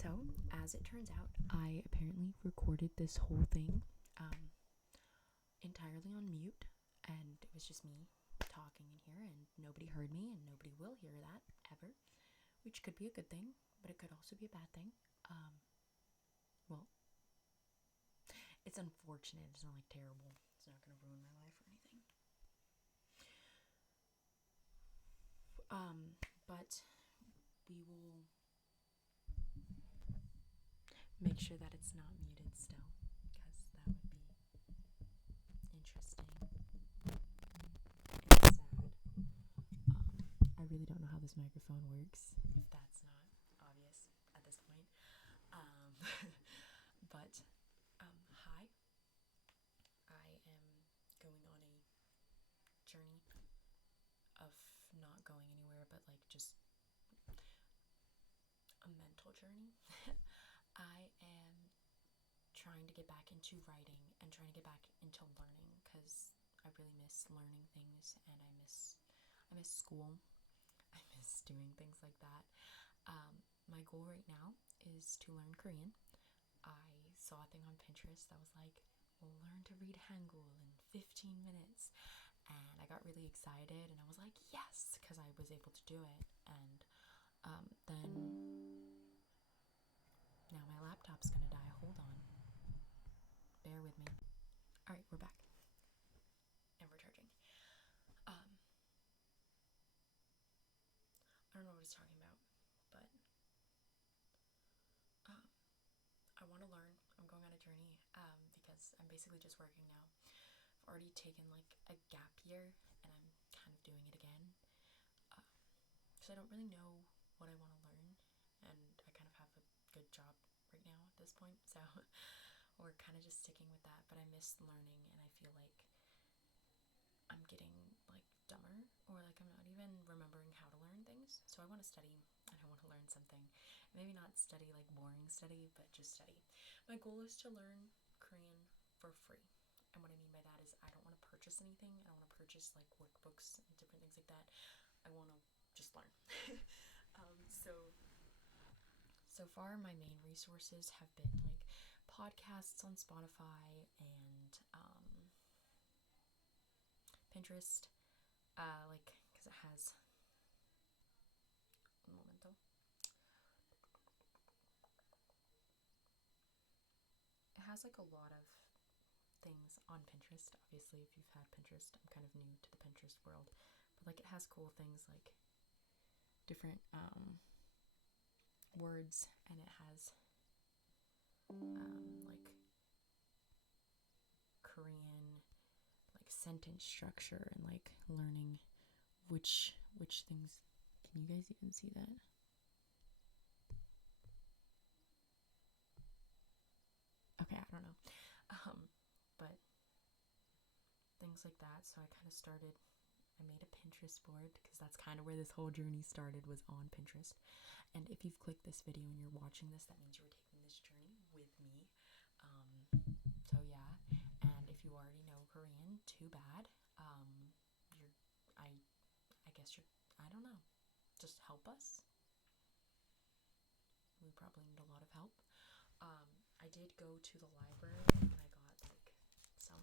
So, as it turns out, I apparently recorded this whole thing entirely on mute, and it was just me talking in here, and nobody heard me, and nobody will hear that ever, which could be a good thing, but it could also be a bad thing. Well, it's unfortunate. It's not like terrible. It's not going to ruin my life or anything. But we will make sure that it's not muted still, because that would be interesting and sad. I really don't know how this microphone works, if that's not obvious at this point. But hi, I am going on a journey of not going anywhere, but like just a mental journey. I am trying to get back into writing and trying to get back into learning, because I really miss learning things, and I miss school. I miss doing things like that. My goal right now is to learn Korean. I saw a thing on Pinterest that was like, learn to read Hangul in 15 minutes. And I got really excited, and I was like, yes, because I was able to do it. And then now my laptop's gonna die. Hold on. Bear with me. Alright, we're back. And we're charging. I don't know what I was talking about, but I want to learn. I'm going on a journey because I'm basically just working now. I've already taken like a gap year, and I'm kind of doing it again. So I don't really know what I want to learn, and I kind of have a good job right now at this point, so we're kind of just sticking with that. But I miss learning, and I feel like I'm getting like dumber, or like I'm not even remembering how to learn things. So I want to study, and I want to learn something. Maybe not study like boring study, but just study. My goal is to learn Korean for free. And what I mean by that is I don't want to purchase anything. I don't want to purchase like workbooks and different things like that. I want to just learn. So far my main resources have been like podcasts on Spotify and Pinterest, like, because it has un momento. It has like a lot of things on Pinterest. Obviously, if you've had Pinterest, I'm kind of new to the Pinterest world, but like it has cool things like different words, and it has like Korean like sentence structure, and like learning which things. Can you guys even see that? Okay, I don't know. But things like that. So I made a Pinterest board, because that's kind of where this whole journey started, was on Pinterest. And if you've clicked this video and you're watching this, that means you were taking this journey with me. So yeah, and if you already know Korean, too bad. I guess I don't know, just help us. We probably need a lot of help. I did go to the library, and I got like some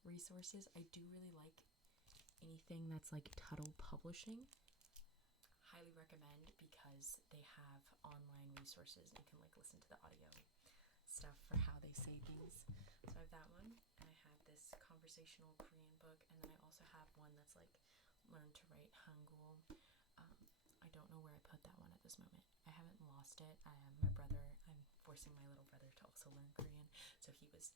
resources. I do really like anything that's like Tuttle Publishing. Highly recommend, because they have online resources. You can like listen to the audio stuff for how they say things. So I have that one, and I have this conversational Korean book, and then I also have one that's like learn to write Hangul. I don't know where I put that one at this moment. I haven't lost it. I'm forcing my little brother to also learn Korean, so he was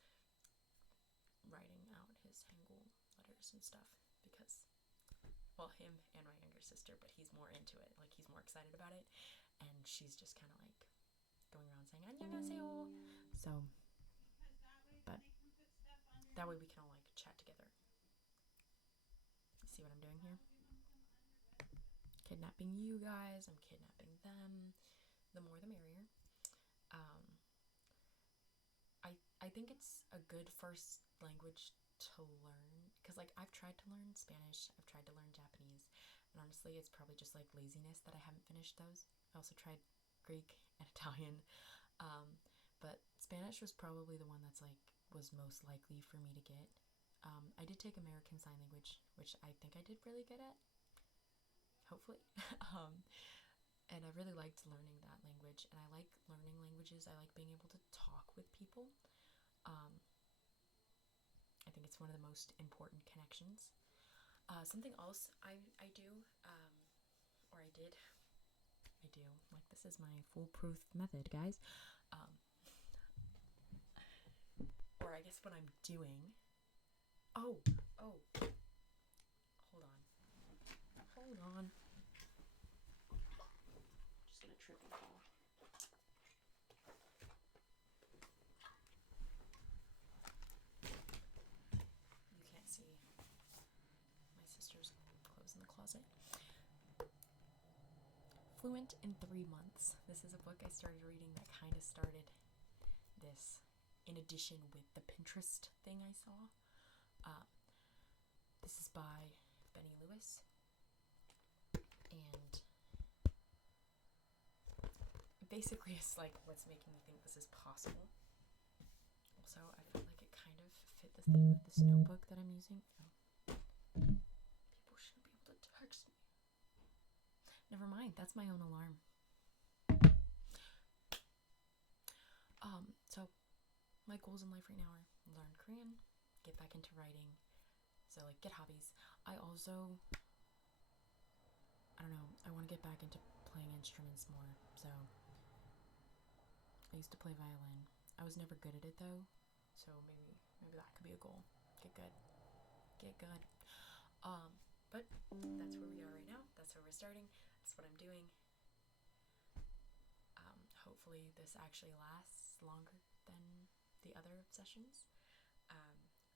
writing out his Hangul letters and stuff, because, well, him and my younger sister, but he's more into it, like he's more excited about it, and she's just kind of like going around saying 안녕하세요. So, but that way we can all like chat together. See what I'm doing here? Kidnapping you guys, I'm kidnapping them. The more the merrier. I think it's a good first language to learn, because like I've tried to learn Spanish, I've tried to learn Japanese, and honestly it's probably just like laziness that I haven't finished those. I also tried Greek, and Italian. But Spanish was probably the one that's like was most likely for me to get. I did take American Sign Language, which I think I did really good at, hopefully. And I really liked learning that language, and I like learning languages. I like being able to talk with people. I think it's one of the most important connections. Something else I do, or I did, like this is my foolproof method, guys. Or I guess what I'm doing. Oh, hold on. Just gonna trip and fall. You can't see my sister's clothes in the closet. Fluent in 3 months. This is a book I started reading that kind of started this, in addition with the Pinterest thing I saw. This is by Benny Lewis, and basically it's like what's making me think this is possible. Also, I felt like it kind of fit the theme of this notebook that I'm using. People shouldn't be able to text me. Never mind, that's my own alarm. So my goals in life right now are learn Korean, get back into writing, so like get hobbies. I also, I don't know, I want to get back into playing instruments more. So I used to play violin. I was never good at it though, so maybe that could be a goal. Get good. But that's where we are right now. That's where we're starting. That's what I'm doing. Hopefully this actually lasts longer than the other sessions.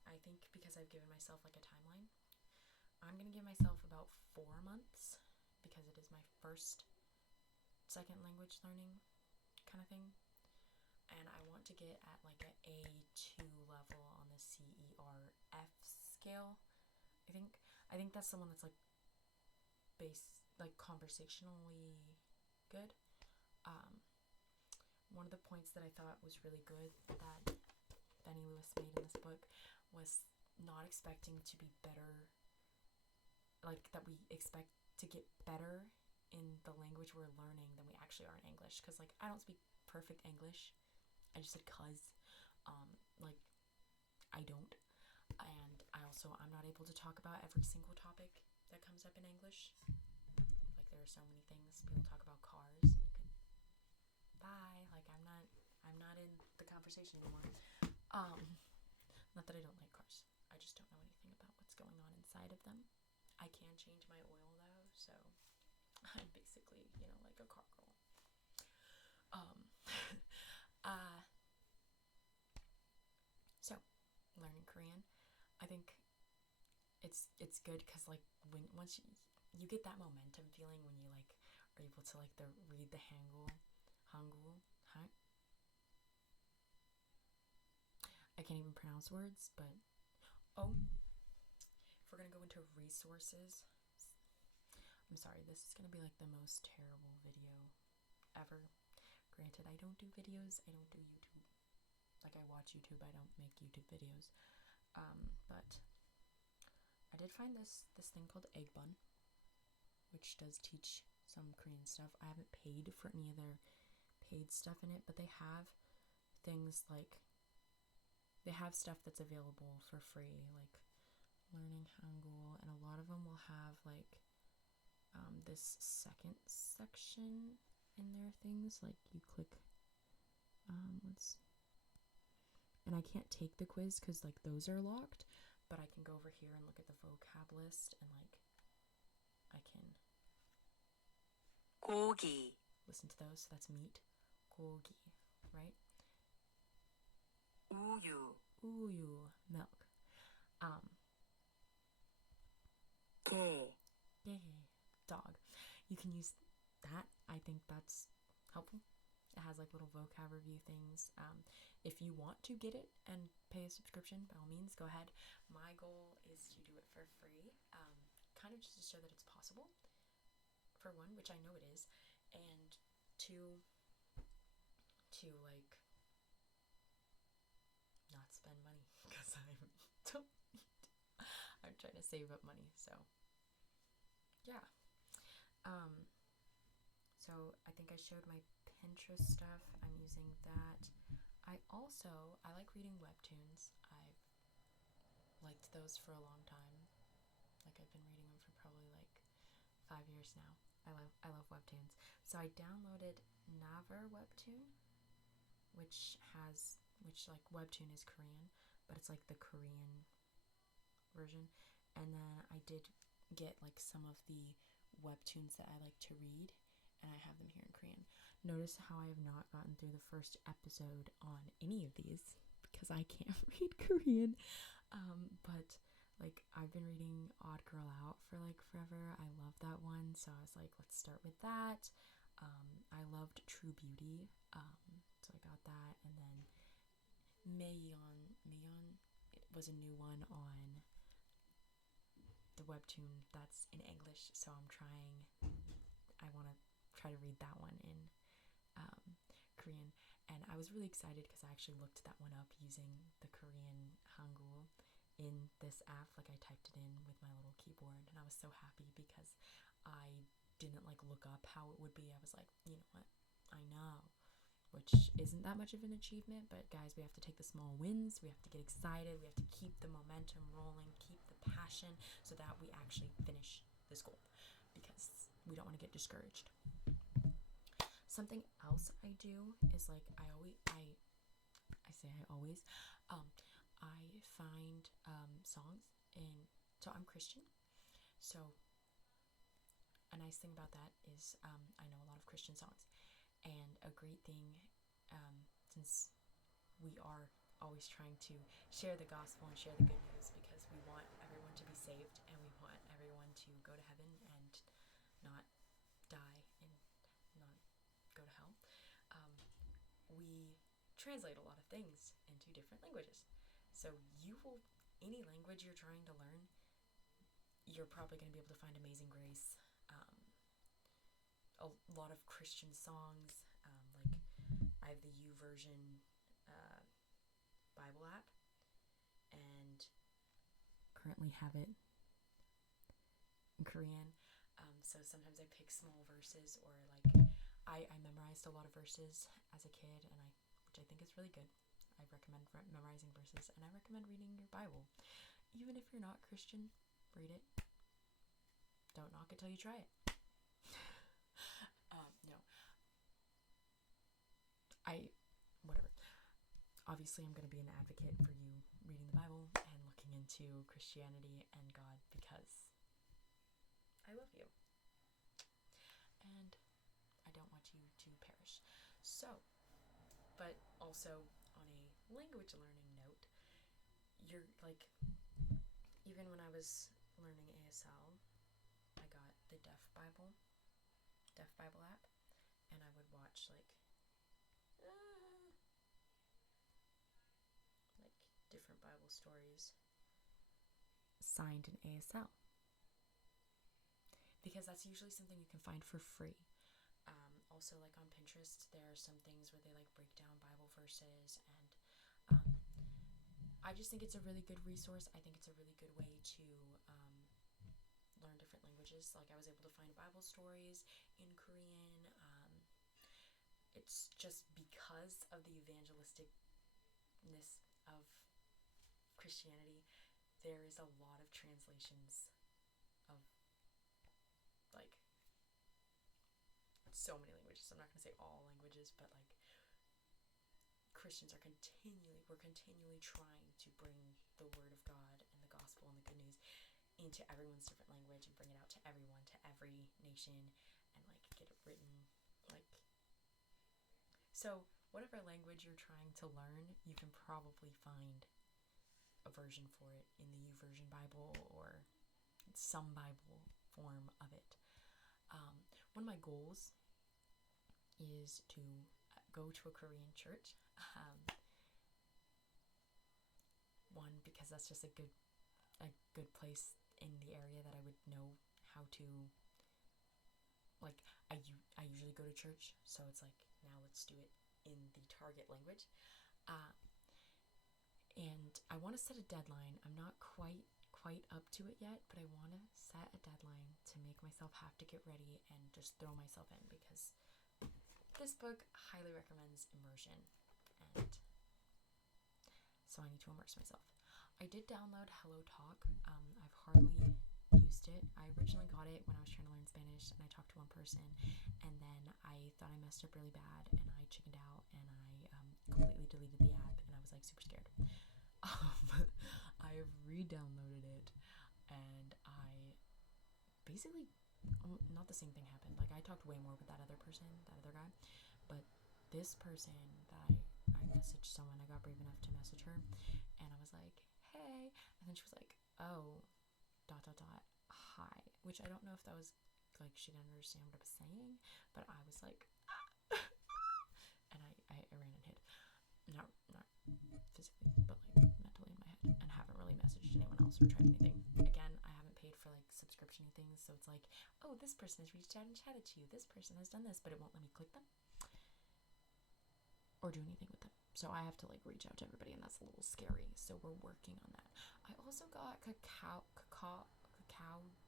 I think because I've given myself like a timeline, I'm gonna give myself about 4 months because it is my first second language learning kind of thing, and I want to get at like an A2 level on the CERF scale. I think that's the one that's like conversationally good. One of the points that I thought was really good that Benny Lewis made in this book was not expecting to be better, like that we expect to get better in the language we're learning than we actually are in English. Because like I don't speak perfect English. I just said cuz. Like I don't. And I'm not able to talk about every single topic that comes up in English. Like there are so many things. People talk about cars and you could bye. Like I'm not in the conversation anymore. Not that I don't like cars. I just don't know anything about what's going on inside of them. I can change my oil though, so I'm basically, like a car girl. So learning Korean, I think it's good because like once you get that momentum feeling when you like are able to like read the hangul. I can't even pronounce words, but if we're gonna go into resources, I'm sorry, this is gonna be like the most terrible video ever. Granted, I don't do videos, I don't do YouTube. Like I watch YouTube, I don't make YouTube videos. But I did find this thing called Egg Bun, which does teach some Korean stuff. I haven't paid for any of their paid stuff in it, but they have things like they have stuff that's available for free, like learning Hangul, and a lot of them will have like this second section in their things. Like you click, and I can't take the quiz because like those are locked, but I can go over here and look at the vocab list, and like I can 고기, listen to those. So that's meat, gogi, right? 우유, milk. 개, Dog. You can use that. I think that's helpful. It has like little vocab review things. If you want to get it and pay a subscription, by all means, go ahead. My goal is to do it for free, kind of just to show that it's possible, for one, which I know it is, and two, to like not spend money because I'm trying to save up money. So yeah. So I think I showed my Pinterest stuff. I'm using that. I like reading webtoons. I've liked those for a long time. Like I've been reading them for probably like 5 years now. I love webtoons. So I downloaded Naver webtoon, which like webtoon is Korean, but it's like the Korean version. And then I did get like some of the webtoons that I like to read, and I have them here in Korean. Notice how I have not gotten through the first episode on any of these because I can't read Korean. But like I've been reading Odd Girl Out for like forever. I love that one, so I was like, let's start with that. I loved True Beauty, so I got that, and then Mayeon was a new one on the webtoon that's in English, so I want to try to read that one in Korean. And I was really excited because I actually looked that one up using the Korean Hangul in this app. Like I typed it in with my little keyboard, and I was so happy because I didn't like look up how it would be. I was like, you know what, I know, which isn't that much of an achievement, but guys, we have to take the small wins. We have to get excited. We have to keep the momentum rolling, keep the passion, so that we actually finish this goal, because we don't want to get discouraged. Something else I do is like I find songs in, so I'm Christian, so a nice thing about that is I know a lot of Christian songs, and a great thing, since we are always trying to share the gospel and share the good news, because we want everyone to be saved and we want everyone to go to heaven and not die and not go to hell. We translate a lot of things into different languages. So any language you're trying to learn, you're probably going to be able to find Amazing Grace, a lot of Christian songs, like I have the YouVersion Bible app, and currently have it in Korean. So sometimes I pick small verses, or like I memorized a lot of verses as a kid, and which I think is really good. I recommend memorizing verses, and I recommend reading your Bible. Even if you're not Christian, read it. Don't knock it till you try it. No. Whatever. Obviously, I'm going to be an advocate for you reading the Bible and looking into Christianity and God, because I love you. And I don't want you to perish. So, but also on a language learning note, you're like, even when I was learning ASL, I got the Deaf Bible app, and I would watch like different Bible stories signed in ASL, because that's usually something you can find for free. Also, like on Pinterest, there are some things where they like break down Bible verses, and I just think it's a really good resource. I think it's a really good way to learn different languages. Like I was able to find Bible stories in Korean. It's just because of the evangelisticness of Christianity, there is a lot of translations of like so many languages. I'm not going to say all languages, but like Christians we're continually trying to bring the word of God and the gospel and the good news into everyone's different language and bring it out to everyone, to every nation, and like get it written. Like, so whatever language you're trying to learn, you can probably find a version for it in the YouVersion Bible or some Bible form of it. One of my goals is to go to a Korean church. One, because that's just a good place in the area that I would know how to, like, I usually go to church, so it's like, now let's do it in the target language. Uh, and I want to set a deadline. I'm not quite up to it yet, but I want to set a deadline to make myself have to get ready and just throw myself in, because this book highly recommends immersion, and so I need to immerse myself. I did download Hello Talk. I've hardly used it. I originally got it when I was trying to learn Spanish, and I talked to one person, and then I thought I messed up really bad, and I chickened out, and I completely deleted the app, and I was like super scared. I re-downloaded it, and I basically, not the same thing happened. Like, I talked way more with that other person, that other guy, but this person that I messaged someone, I got brave enough to message her, and I was like, hey, and then she was like, oh, ... hi, which I don't know if that was like she didn't understand what I was saying, but I was like, and I ran and hid. Not physically, but like mentally in my head, and haven't really messaged anyone else or tried anything. Again, I haven't paid for like subscription things, so it's like, oh, this person has reached out and chatted to you, this person has done this, but it won't let me click them or do anything with them. So I have to like reach out to everybody, and that's a little scary. So we're working on that. I also got Cacao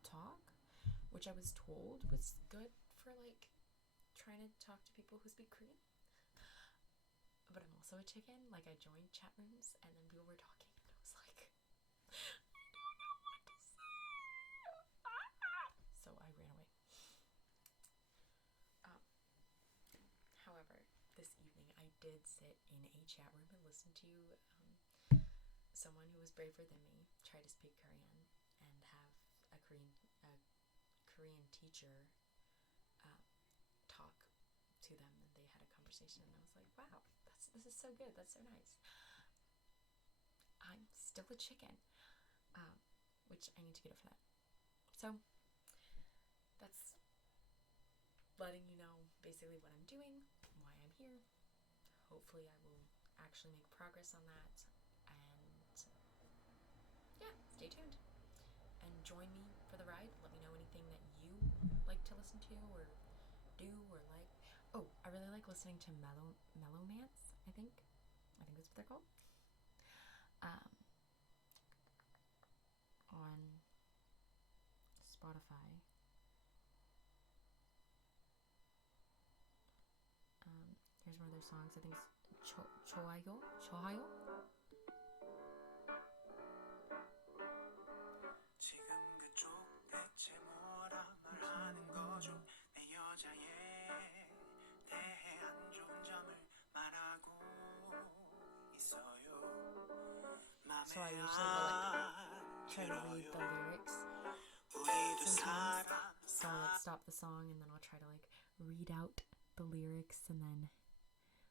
Talk, which I was told was good for like trying to talk to people who speak Korean. But I'm also a chicken. Like, I joined chat rooms, and then people were talking, and I was like, I don't know what to say. So I ran away. However, this evening I did sit in a chat room and listen to someone who was braver than me try to speak Korean, and have a Korean teacher talk to them, and they had a conversation, and I was like, wow, this is so good, that's so nice. I'm still a chicken, which I need to get over that. So that's letting you know basically what I'm doing, why I'm here. Hopefully I will actually make progress on that, and yeah, stay tuned and join me for the ride. Let me know anything that you like to listen to or do or like. Oh, I really like listening to Mellowmance, I think that's what they're called, on Spotify. Here's one of their songs. I think it's Chohayo. So I usually will like try to read the lyrics sometimes. So I'll like stop the song, and then I'll try to like read out the lyrics, and then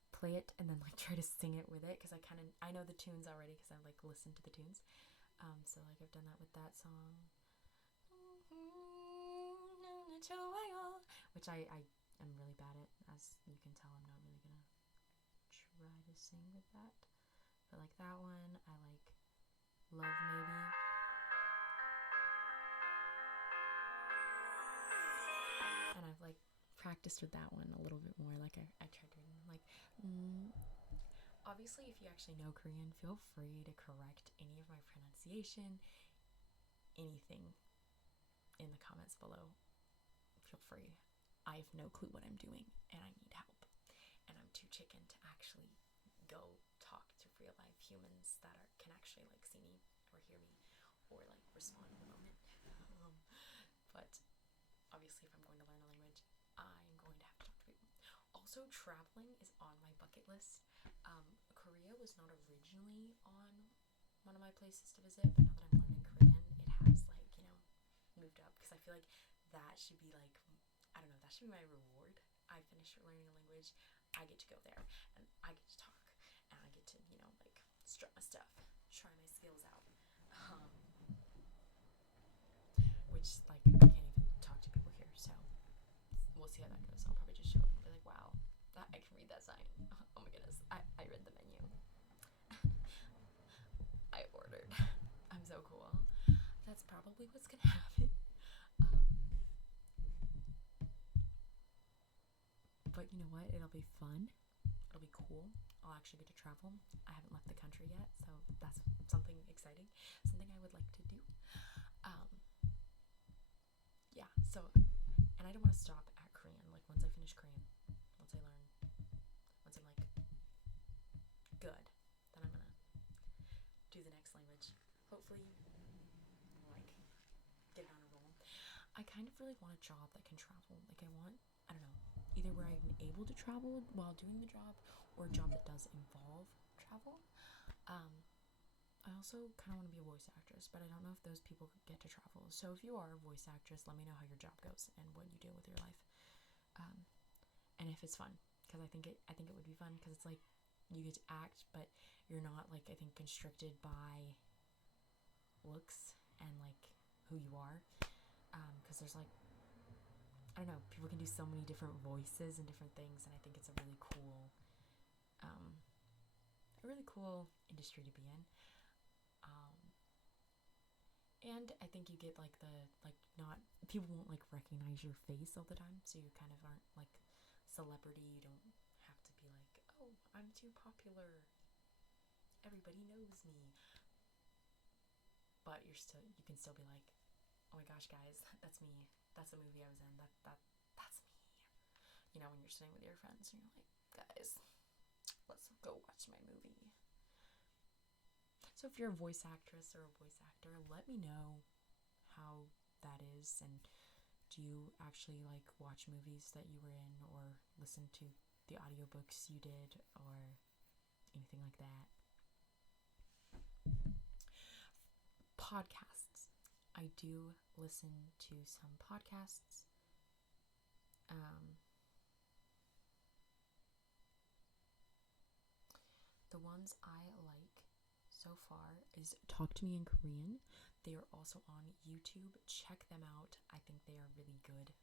play it, and then like try to sing it with it, because I know the tunes already, because I've like listened to the tunes. So like I've done that with that song, which I am really bad at, as you can tell. I'm not really gonna try to sing with that, but like that one, I like Love Maybe. And I've like practiced with that one a little bit more. Like I tried reading like obviously, if you actually know Korean, feel free to correct any of my pronunciation, anything in the comments below. Feel free. I have no clue what I'm doing, and I need help, and I'm too chicken to actually go talk to real life humans that can actually like see me or hear me or like respond in the moment. But obviously, if I'm going to learn a language, I'm going to have to talk to people. Also, traveling is on my bucket list. Korea was not originally on one of my places to visit, but now that I'm learning Korean, it has like, moved up, because I feel like that should be like, I don't know, that should be my reward. I finished learning a language, I get to go there, and I get to talk, and I get to, like strut my stuff, try my skills out. Which like I can't even talk to people here, so we'll see how that goes. I'll probably just show up and be like, wow, I can read that sign. Oh my goodness, I read the menu. I ordered. I'm so cool. That's probably what's gonna happen. But you know what? It'll be fun. It'll be cool. I'll actually get to travel. I haven't left the country yet, so that's something exciting, something I would like to do. Um, yeah, so, and I don't want to stop at Korean. Like, once I finish Korean, once I learn, once I'm like good, then I'm gonna do the next language. Hopefully, like, get on a roll. I kind of really want a job that can travel. Like, I don't know, either where I'm able to travel while doing the job, or a job that does involve travel. I also kind of want to be a voice actress, but I don't know if those people get to travel. So if you are a voice actress, let me know how your job goes and what you do with your life, and if it's fun, because I think it would be fun, because it's like you get to act, but you're not, like, I think, constricted by looks and like who you are, because there's like, I don't know, people can do so many different voices and different things, and I think it's a really cool industry to be in. And I think you get like not, people won't like recognize your face all the time, so you kind of aren't like celebrity. You don't have to be like, oh, I'm too popular, everybody knows me. But you can still be like, oh my gosh, guys, that's me. That's a movie I was in. That's me. You know, when you're sitting with your friends and you're like, guys, let's go watch my movie. So if you're a voice actress or a voice actor, let me know how that is, and do you actually like watch movies that you were in, or listen to the audiobooks you did, or anything like that. Podcasts. I do listen to some podcasts. The ones I like so far is Talk to Me in Korean. They are also on YouTube. Check them out. I think they are really good.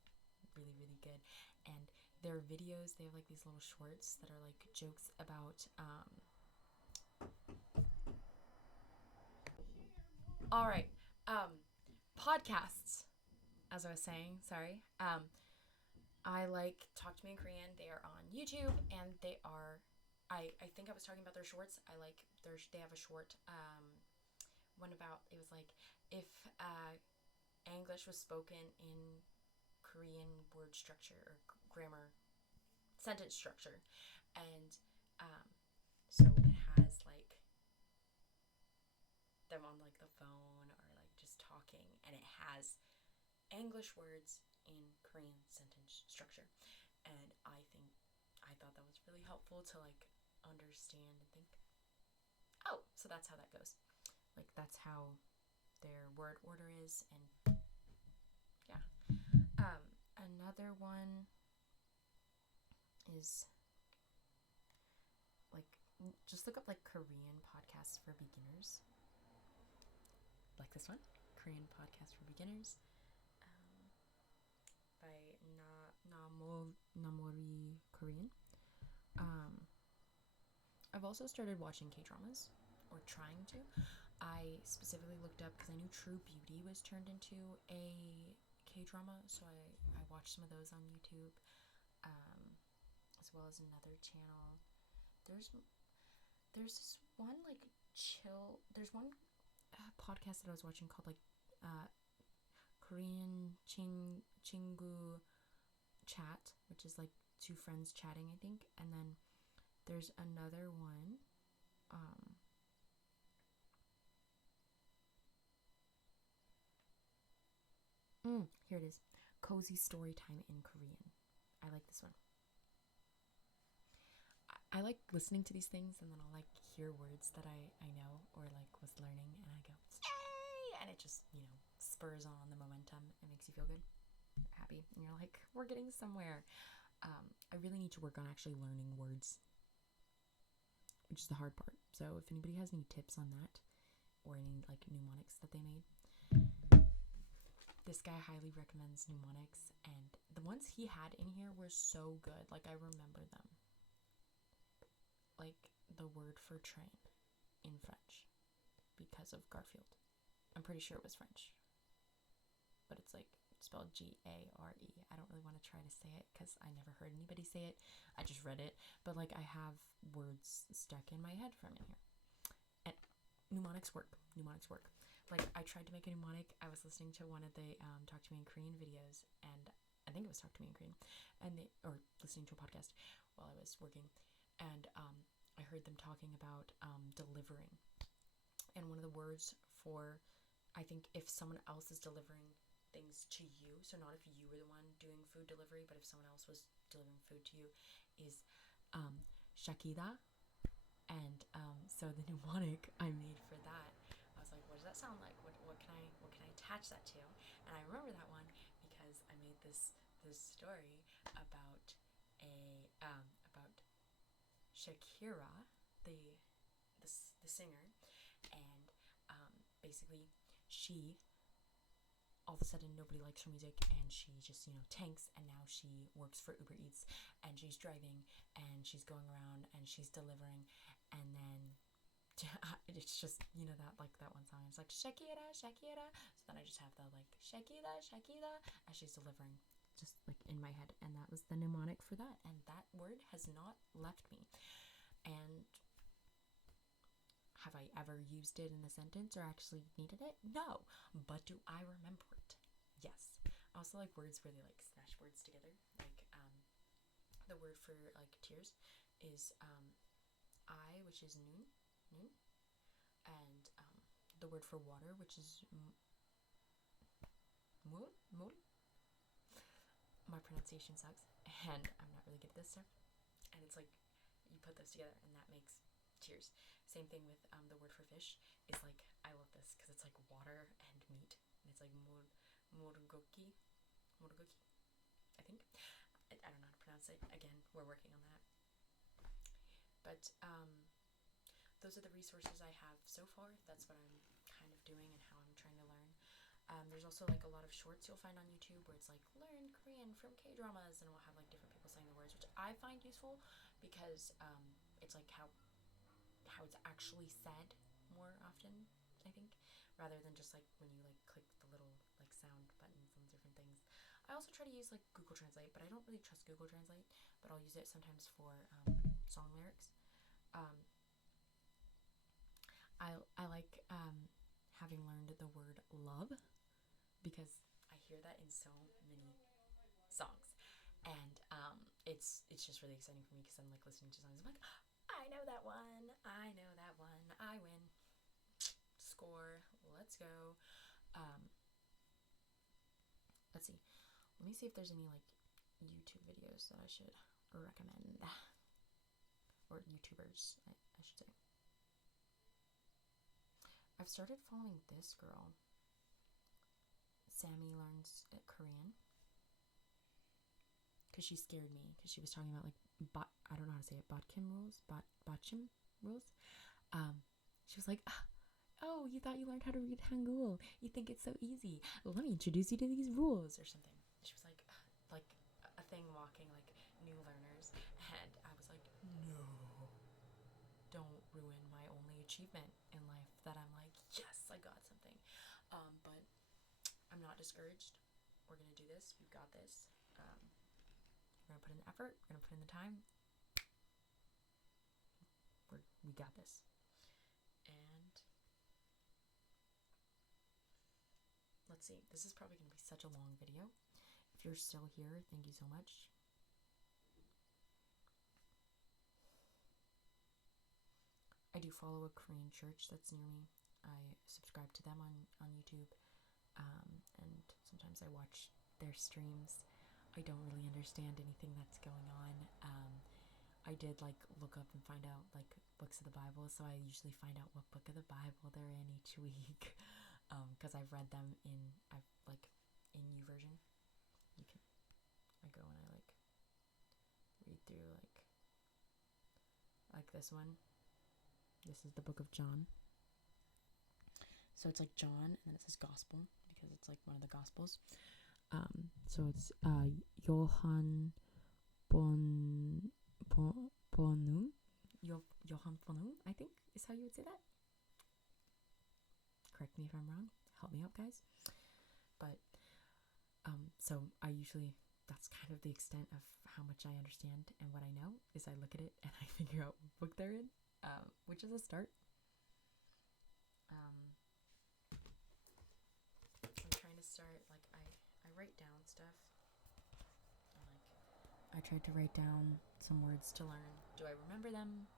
Really, really good. And their videos, they have like these little shorts that are like jokes about all right. Podcasts, as I was saying, sorry. I like Talk to Me in Korean. They are on YouTube, and they are, I think I was talking about their shorts. They have a short one about, it was like, if English was spoken in Korean word structure or grammar, sentence structure, and so it has like them on like the phone or like just talking, and it has English words in Korean sentence structure, and I thought that was really helpful to like understand and think, oh, so that's how that goes, like that's how their word order is. And yeah, another one is like, just look up like Korean podcasts for beginners, like this one, Korean podcast for beginners, by Namori Korean. I've also started watching K-dramas, or trying to. I specifically looked up because I knew True Beauty was turned into a K-drama, so I watched some of those on YouTube, as well as another channel. There's this one like there's one podcast that I was watching called like Korean Chingu Chat, which is like two friends chatting, I think. And then there's another one, here it is, Cozy Story Time in Korean. I like this one. I like listening to these things, and then I'll like hear words that I know or like was learning, and I go, yay! And it just, spurs on the momentum. It makes you feel good, happy, and you're like, we're getting somewhere. I really need to work on actually learning words, which is the hard part. So if anybody has any tips on that, or any like mnemonics that they made, this guy highly recommends mnemonics, and the ones he had in here were so good. Like, I remember them. Like the word for train in French, because of Garfield. I'm pretty sure it was French, but it's like spelled Gare. I don't really want to try to say it because I never heard anybody say it. I just read it, but like I have words stuck in my head from in here. And mnemonics work. Like I tried to make a mnemonic. I was listening to one of the Talk to Me in Korean videos, and I think it was Talk to Me in Korean, or listening to a podcast while I was working, and I heard them talking about delivering, and one of the words for, I think if someone else is delivering things to you, so not if you were the one doing food delivery, but if someone else was delivering food to you, is shakida. And so the mnemonic I made for that, I was like, what does that sound like? What can I attach that to? And I remember that one because I made this story about about Shakira, the singer, and basically she, all of a sudden nobody likes her music, and she just tanks, and now she works for Uber Eats, and she's driving, and she's going around, and she's delivering, and then it's just that, like that one song, it's like Shakira, Shakira, so then I just have the like Shakira, Shakira as she's delivering, just like in my head, and that was the mnemonic for that, and that word has not left me. And have I ever used it in a sentence or actually needed it? No. But do I remember it? Yes. I also like words where they like smash words together. Like the word for like tears is I, which is noon, and the word for water, which is mul. My pronunciation sucks, and I'm not really good at this stuff. And it's like you put those together, and that makes tears. Same thing with the word for fish is like, I love this because it's like water and meat, and it's like murgoki, I think. I don't know how to pronounce it. Again, we're working on that. But those are the resources I have so far. That's what I'm kind of doing and how I'm trying to learn. There's also like a lot of shorts you'll find on YouTube where it's like learn Korean from K-dramas, and we'll have like different people saying the words, which I find useful because it's like how it's actually said more often, I think, rather than just like when you like click the little like sound buttons on different things. I also try to use like Google Translate, but I don't really trust Google Translate, but I'll use it sometimes for song lyrics. I like having learned the word love because I hear that in so many songs, and it's just really exciting for me because I'm like listening to songs. I'm like, I know that one. I win. Score. Let's go. Let's see. Let me see if there's any like YouTube videos that I should recommend, or YouTubers, I should say. I've started following this girl. Sammy learns Korean because she scared me because she was talking about like I don't know how to say it, botkim rules, botchim rules. She was like, oh, you thought you learned how to read Hangul? You think it's so easy? Well, let me introduce you to these rules or something. She was like a thing mocking like new learners, and I was like, no, don't ruin my only achievement in life. That I'm like, yes, I got something. But I'm not discouraged. We're gonna do this. We've got this. We're gonna put in the effort. We're gonna put in the time. We got this. And let's see. This is probably gonna be such a long video. If you're still here, thank you so much. I do follow a Korean church that's near me. I subscribe to them on YouTube, and sometimes I watch their streams. I don't really understand anything that's going on. I did like look up and find out like books of the Bible, so I usually find out what book of the Bible they're in each week, because I've read them in YouVersion. I go and I like read through like this one. This is the book of John. So it's like John, and then it says gospel because it's like one of the gospels. So it's Johann Bonum. Johann Bonum, I think is how you would say that. Correct me if I'm wrong. Help me out, guys. But So that's kind of the extent of how much I understand, and what I know is I look at it and I figure out what book they're in, which is a start. I'm trying to start, like, I write down stuff, and, like, I tried to write down some words to learn. Do I remember them?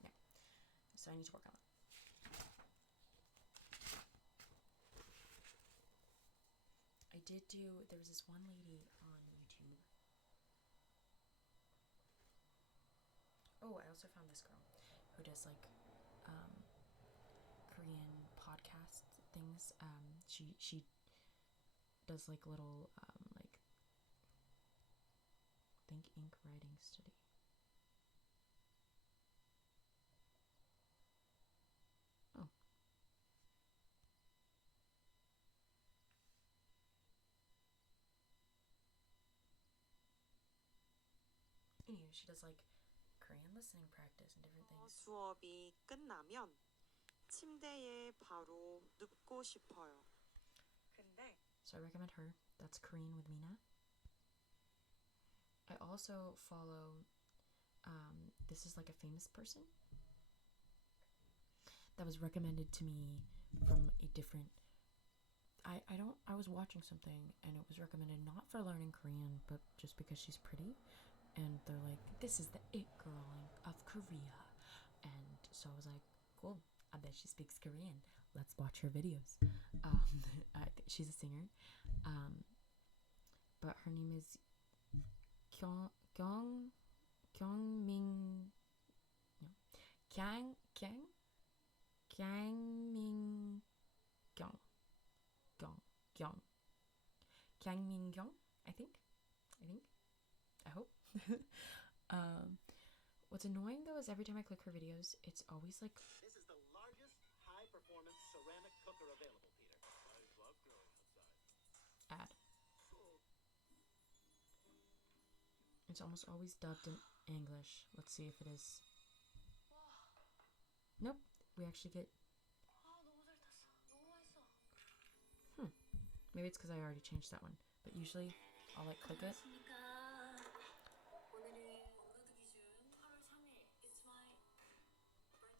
No. So I need to work on that. There was this one lady on YouTube. Oh, I also found this girl who does, like, Korean podcast things. She does, like, little, like, think ink writing study. Oh. Anyway, she does, like, Korean listening practice and different things. 수업이 끝나면 침대에 바로 눕고 싶어요. 근데 So I recommend her. That's Korean with Mina. I also follow, this is like a famous person that was recommended to me from a different, I was watching something and it was recommended not for learning Korean, but just because she's pretty. And they're like, this is the it girl of Korea. And so I was like, cool, I bet she speaks Korean. Let's watch her videos. She's a singer. But her name is Kyung Ming, no, Kyang Ming Kyung, I think. I hope. What's annoying though is every time I click her videos, it's always like, this is the largest high-performance ceramic cooker available, Peter. I love growing outside. ad. It's almost always dubbed in English. Let's see if it is. Nope. We actually get. Maybe it's because I already changed that one. But usually, I'll like click it.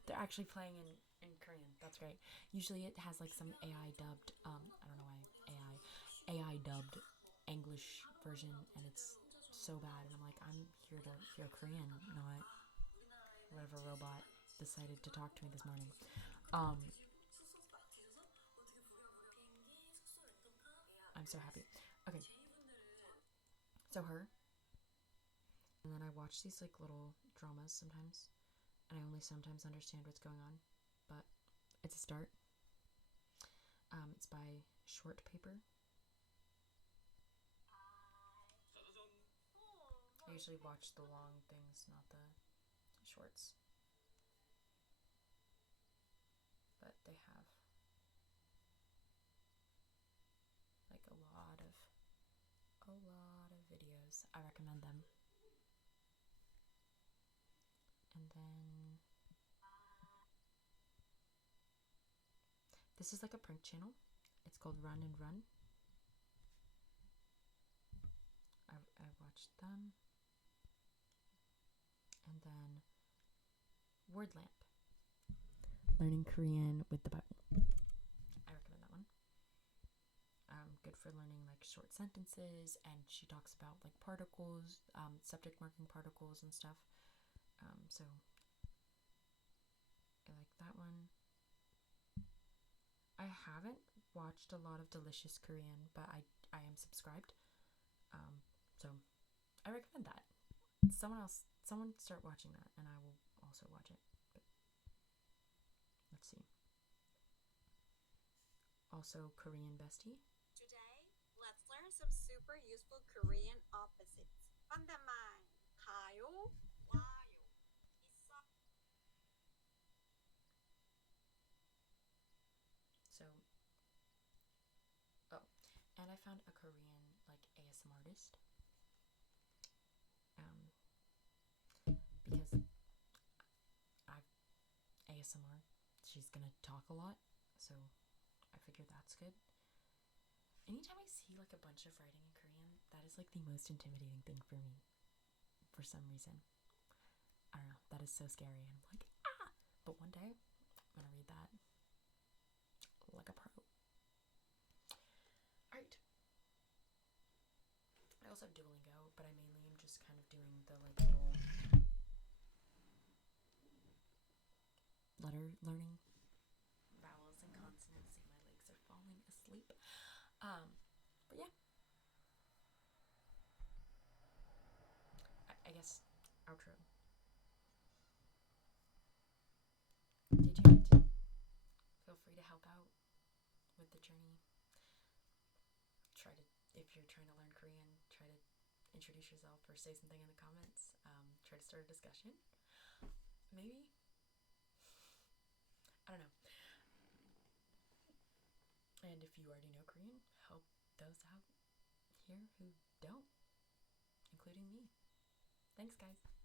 They're actually playing in Korean. That's great. Usually it has like some AI dubbed, I don't know why, AI dubbed English version, and it's so bad. And I'm like, I'm here to hear Korean, not whatever robot decided to talk to me this morning. I'm so happy. Okay. So her. And then I watch these like little dramas sometimes. And I only sometimes understand what's going on. But it's a start. It's by Short Paper. I usually watch the long things, not the shorts. But they have like a lot of videos. I recommend them. And then this is like a prank channel. It's called Run and Run. I watched them. And then Word Lamp. Learning Korean with the Bible. I recommend that one. Good for learning like short sentences, and she talks about like particles, subject marking particles and stuff. So I like that one. I haven't watched a lot of Delicious Korean, but I am subscribed. So I recommend that. Someone start watching that, and I will also watch it. But let's see. Also, Korean Bestie. Today, let's learn some super useful Korean opposites. 반대말 가요, 와요, 있어. So, and I found a Korean like ASMR artist. Because I've ASMR, she's gonna talk a lot, so I figure that's good. Anytime I see like a bunch of writing in Korean, that is like the most intimidating thing for me. For some reason, I don't know. That is so scary. And I'm like, ah. But one day, I'm gonna read that like a pro. All right. I also have Duolingo, but I mainly am just kind of doing the like little letter learning, vowels and consonants. See, my legs are falling asleep. But yeah, I guess outro. Stay tuned. Feel free to help out with the journey. Try to, if you're trying to learn Korean, try to introduce yourself or say something in the comments. Try to start a discussion. Maybe. I don't know. And if you already know Korean, help those out here who don't, including me. Thanks, guys.